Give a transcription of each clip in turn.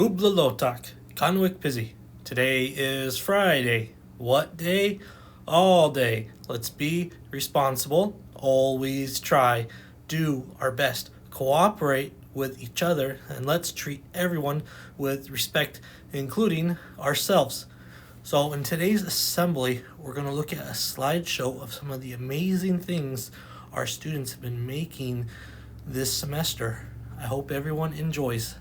Ublallotak, Kanwik Pizzy. Today is Friday. What day? All day. Let's be responsible. Always try. Do our best. Cooperate with each other and let's treat everyone with respect, including ourselves. So, in today's assembly, we're going to look at a slideshow of some of the amazing things our students have been making this semester. I hope everyone enjoys.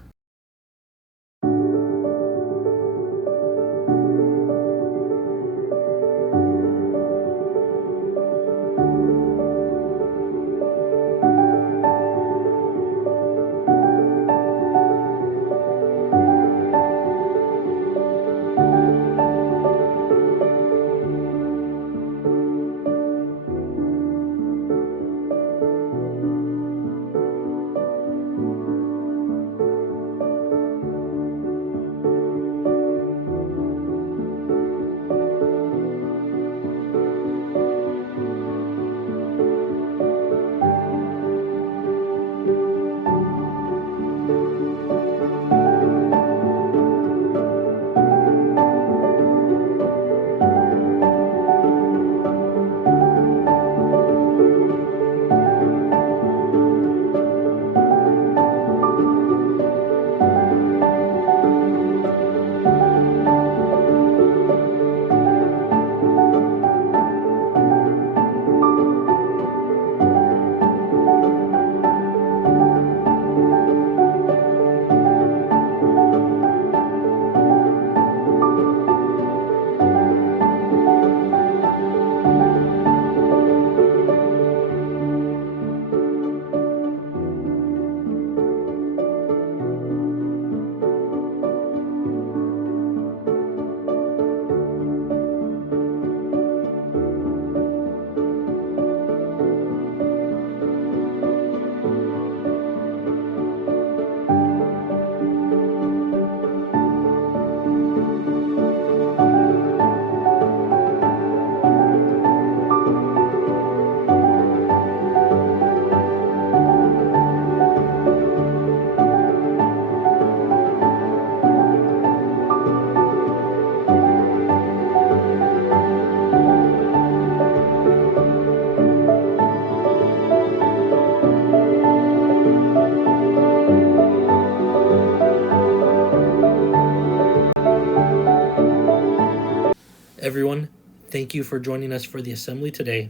Everyone, thank you for joining us for the assembly today,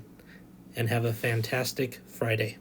and have a fantastic Friday.